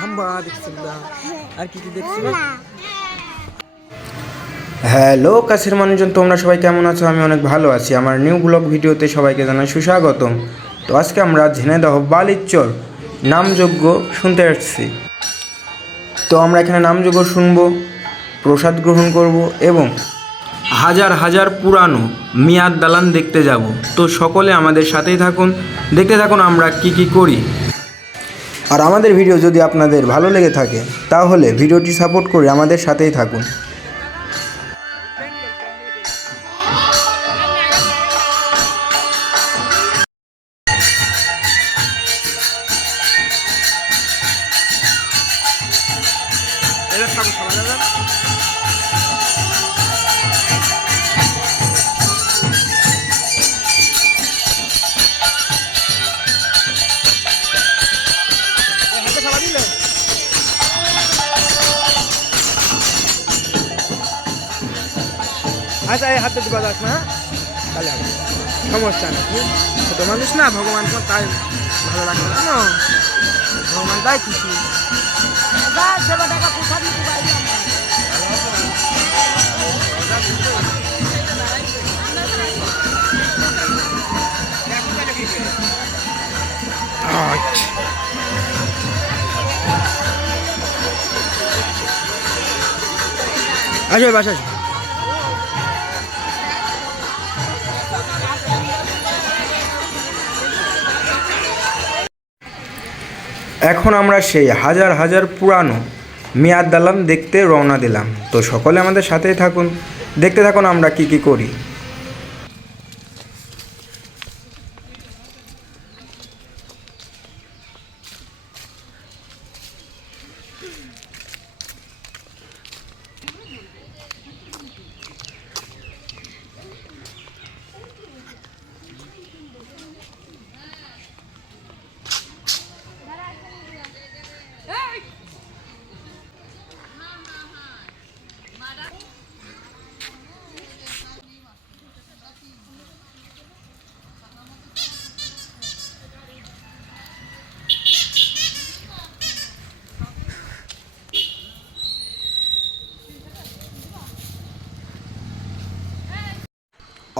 খাম্বা দেখছিলাম আর কি কি দেখছিল। হ্যালো কাছের মানুষজন, তোমরা সবাই কেমন আছো? আমি অনেক ভালো আছি। আমার নিউ ব্লগ ভিডিওতে সবাইকে জানাই সুস্বাগতম। তো আজকে আমরা ঝিনাইদহ বালিচর নামযজ্ঞ শুনতে আসছি। তো আমরা এখানে নামযজ্ঞ শুনবো, প্রসাদ গ্রহণ করব এবং হাজার হাজার পুরানো মিয়াদ দালান দেখতে যাব। তো সকলে আমাদের সাথেই থাকুন, দেখতে থাকুন আমরা কি কি করি। আর আমাদের ভিডিও যদি আপনাদের ভালো লেগে থাকে তাহলে ভিডিওটি সাপোর্ট করে আমাদের সাথেই থাকুন। আচ্ছা এই হাতে দিবা যাস না, তাহলে হবে সমস্যা নেই। ছোট মানুষ না, ভগবান তোমার তাই ভালো লাগবে না, ভগবান তাই খুশি। আসো বাসা আসো। এখন আমরা সেই হাজার হাজার পুরানো মিয়াদ দালান দেখতে রওনা দিলাম। তো সকলে আমাদের সাথেই থাকুন, দেখতে থাকুন আমরা কি কি করি।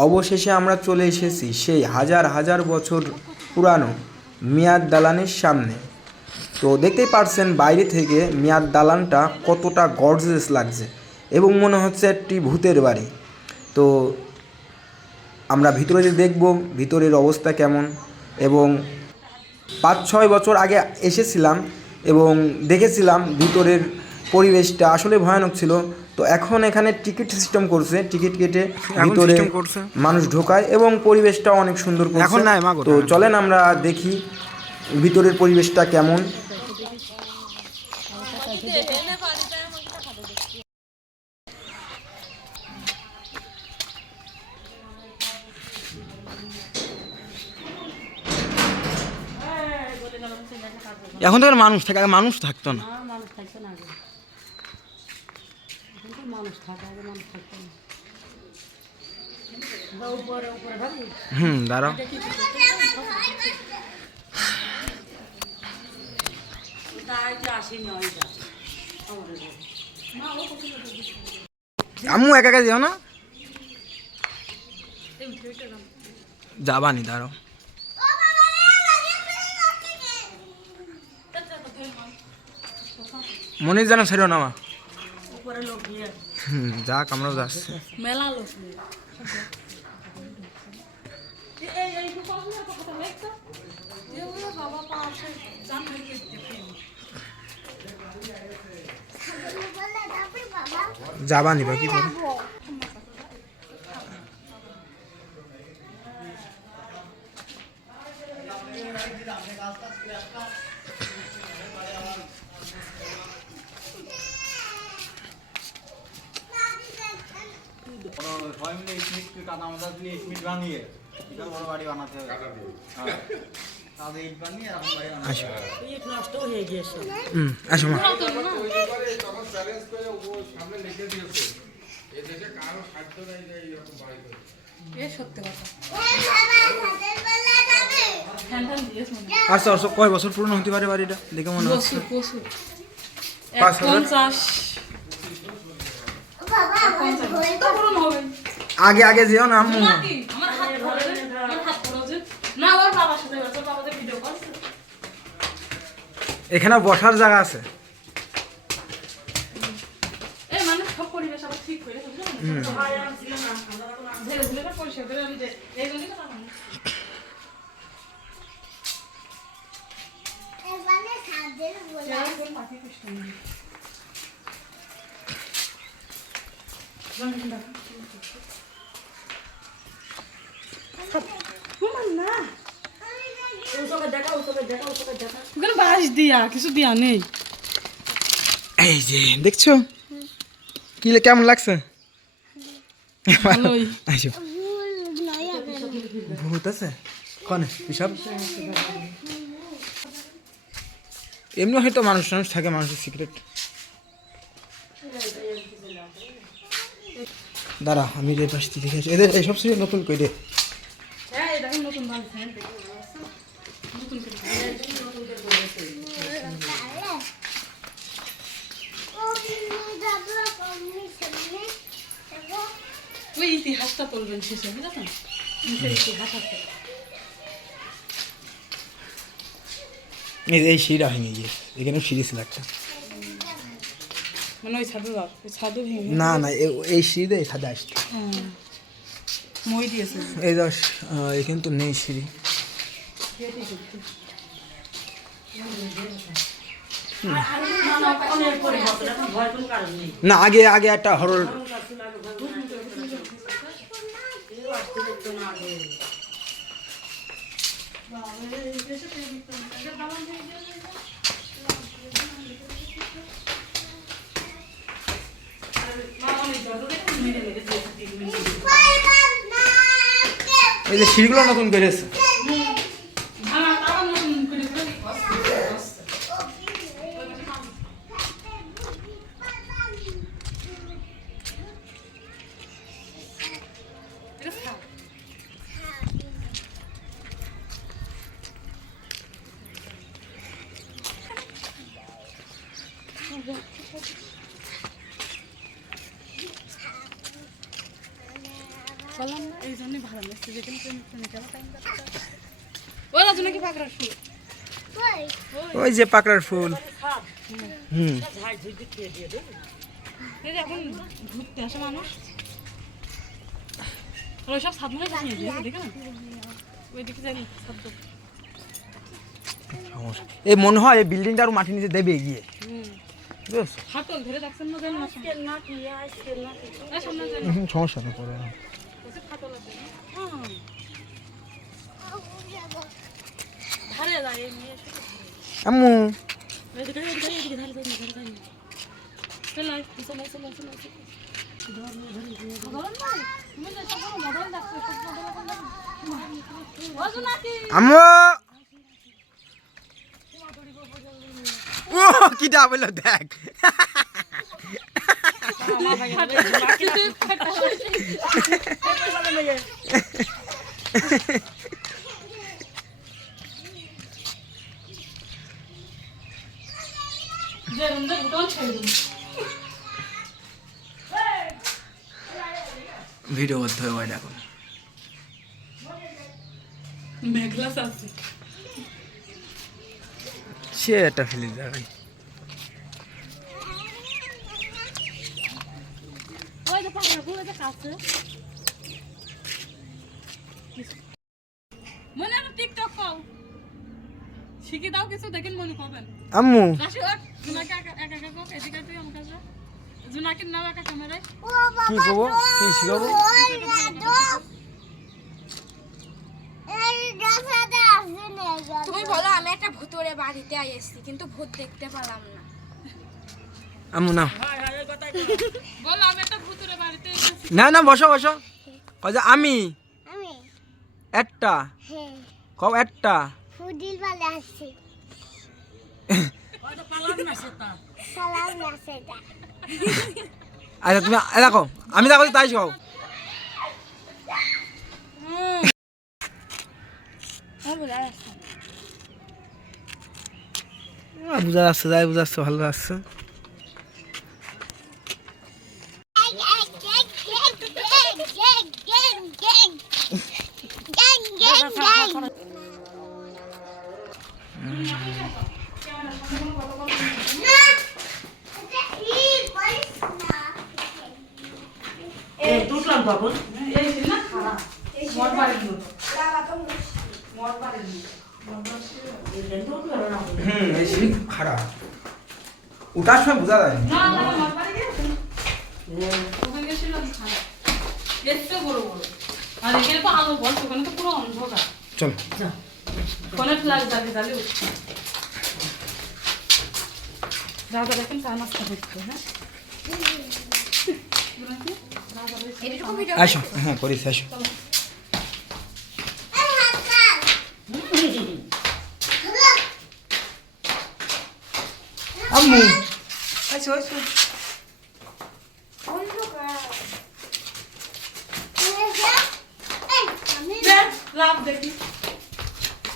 অবশেষে আমরা চলে এসেছি সেই হাজার হাজার বছর পুরানো মিয়াদ দালানের সামনে। তো দেখতেই পারছেন বাইরে থেকে মিয়াদ দালানটা কতটা গর্জিয়াস লাগছে এবং মনে হচ্ছে একটি ভূতের বাড়ি। তো আমরা ভিতরে যে দেখব ভিতরের অবস্থা কেমন, এবং 5-6 বছর আগে এসেছিলাম এবং দেখেছিলাম ভিতরের পরিবেশটা আসলে ভয়ানক ছিল। তো এখন এখানে টিকিট সিস্টেম করছে, টিকিট কেটে ভিতরে মানুষ ঢোকায় এবং পরিবেশটা অনেক সুন্দর করছে। তো চলেন আমরা দেখি ভিতরের পরিবেশটা কেমন। এখন তো মানুষ থাকে, আগে মানুষ থাকতো না। দাঁড়াও, আম্মু একা একা যাও না, যাবানি। দাঁড়াও, মনে জানো ছেড়ো না মা। যাক আমরাও যাচ্ছি। মেলা লোক যাবানি বা কি বল। আসো মা। আচ্ছা আচ্ছা, কয় বছর পুরনো হতে পারে বাড়িটা দেখে মনে হচ্ছে? 50 আগে আগে যেও না আম্মু। আমার হাত ধরে আমার হাত ধরে না ওর বাবার সাথে ওর বাবাদের ভিডিও করছে এখানে বসার জায়গা আছে। এই মানুষ সব পরিবেশ আবার ঠিক করে বুঝলেন সবাই আর ছিল না ধীরে ধীরে পরিষ্কার করে আমি যে এই জন্য কথা বলি এবারে সাদের বলা কোন পাখি কষ্ট নেই বাস দিয়া কিছু দিয়া নেই এই যে দেখছো কি কেমন লাগছে? ভালোই আইসো। ভুল নয় আগে ভূত আছে কনে হিসাব? এমনি হয়তো মানুষ থাকে, মানুষের সিক্রেট। দাঁড়া আমি রে পাশে দেখে আসি। এদের এইসব সিরিয়াল নতুন করে হ্যাঁ এটা নতুন ভালো হ্যাঁ নতুন করে ওই ইতিহাসটা বলবেন শেষে বুঝলেন ইতিহাস আছে এই সিঁড়া ভেঙে গিয়েছে, এখানেও সিঁড়ি ছিল একটা। মানে ওই ছাদু বাপ ওই ছাদু ভেঙে না না এই সিঁড়িতে এই ছাদে আসছে। মই দিয়েছে এই দশ এখানে তো নেই সিঁড়ি। না আগে আগে একটা হরর এই যে সিঁড়িগুলো নতুন করেছে। এই জন্যই ভালো লাগছে যেখানে প্রেমিকা টাইম ওই রাজু নাকি পাকড়ার ফুল ওই যে পাকড়ার ফুল। হুম এই যে এখন ঘুরতে আসে মানুষ ওই সব সাধনা নিয়ে দিয়ে দেখেন ওই দিকে যাই সাধ এই মনে হয় এই বিল্ডিংটা আরো মাটি নিচে দেবে গিয়ে বুঝছো? হাতল ধরে রাখছেন না জানেন না কি আজকে না এই সামনে যান সমস্যা না পড়ে না। ওসে হাতল আছে ধারে যায় নিয়ে আম্মু এদিকে ধারে যায় চল আয় চল আম্মু ও কি দা বললো দেখ। ভিডিও করতে হবে ওইটা এখন। মেঘলা আছে সে একটা ফেলে দেয় ওই যে পাগলা ফুল আছে কাছে মনে আর টিকটক কও শিখে দাও কিছু দেখেন মনে করবেন আম্মু রাশি জুনাকে একা একা কও এদিকে তুই আমার কাছে জুনাকে নাও একা ক্যামেরায় ও বাবা কি করবো কি শিখাবো? এই গাছটা আসে না তুমি বলো আমি একটা ভূতরে বাড়িতে আইছি কিন্তু ভূত দেখতে পেলাম না আম্মু না বল আমি একটা ভূতুরে বাড়িতে এসেছি না না বসো বসো কজা আমি আমি একটা হ্যাঁ কও একটা ফুডিল বলে আসছি সালাম না সেটা আচ্ছা তুমি দেখো আমি দেখো তাই কও ও বলে আসছে বোঝা যাচ্ছে, যাই বোঝা যাচ্ছে, ভালো যাচ্ছে। তুললাম তখন এই ছিল না খারাপ মর পারে এই সিঁড়ি খুব খারাপ, ওটার সময় বোঝা যায় না। মর পারে গেছে ওখানে গেছিলাম খারাপ দেখতে বড় বড় আর এখানে তো আলো বল ওখানে তো পুরো অন্ধকার চল কোনে ফ্ল্যাশ জ্বালিয়ে জ্বালিয়ে উঠছে রাজা দেখেন চা নাস্তা হচ্ছে হ্যাঁ আসো, হ্যাঁ করিস, আসো। আম্মু আইসো আইসো। লাভ দেখি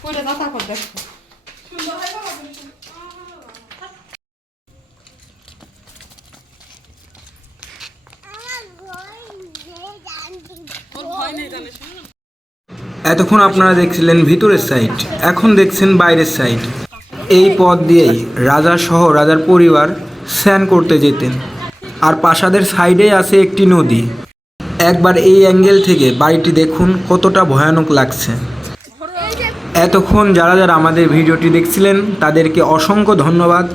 ওইটা দাতা কর দেখো তোর ভয় নেই জানিস না এতক্ষণ আপনারা দেখছিলেন ভিতরের সাইড, এখন দেখছেন বাইরের সাইড। এই পথ দিয়েই রাজা সহ রাজার পরিবার স্নান করতে যেতেন, আর প্রাসাদের সাইডেই আছে একটি নদী। একবার এই অ্যাঙ্গেল থেকে বাড়িটি দেখুন কতটা ভয়ানক লাগছে। এতক্ষণ যারা যারা আমাদের ভিডিওটি দেখছিলেন তাদেরকে অসংখ্য ধন্যবাদ।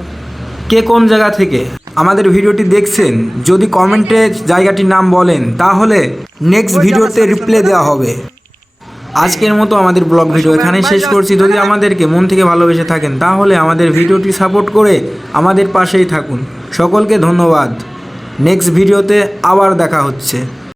কে কোন জায়গা থেকে আমাদের ভিডিওটি দেখছেন যদি কমেন্টে জায়গাটির নাম বলেন তাহলে নেক্সট ভিডিওতে রিপ্লাই দেওয়া হবে। আজকের মতো আমাদের ব্লগ ভিডিও এখানেই শেষ করছি। যদি আমাদেরকে মন থেকে ভালোবেসে থাকেন তাহলে আমাদের ভিডিওটি সাপোর্ট করে আমাদের পাশেই থাকুন। সকলকে ধন্যবাদ। নেক্সট ভিডিওতে আবার দেখা হচ্ছে।